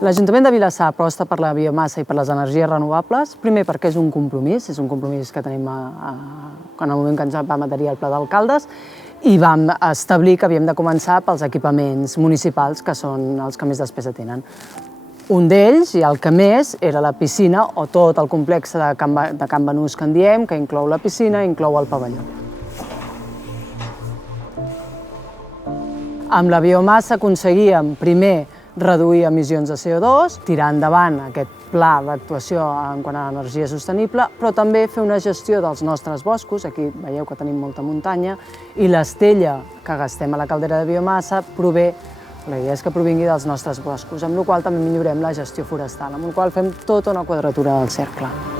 L'Ajuntament de Vilassar aposta per la biomassa i per les energies renovables, primer perquè és un compromís que tenim en el moment que ens vam adherir al Pla d'Alcaldes, i vam establir que havíem de començar pels equipaments municipals, que són els que més despesa tenen. Un d'ells, i el que més, era la piscina o tot el complex de Can Banús que en diem, que inclou la piscina i inclou el pavelló. Amb la biomassa aconseguíem, primer, reduir emissions de CO2, tirar endavant aquest pla d'actuació en quant a energia sostenible, però també fer una gestió dels nostres boscos, aquí veieu que tenim molta muntanya, i l'estella que gastem a la caldera de biomassa la idea és que provingui dels nostres boscos, amb la qual cosa també millorem la gestió forestal, amb la qual cosa fem tota una quadratura del cercle.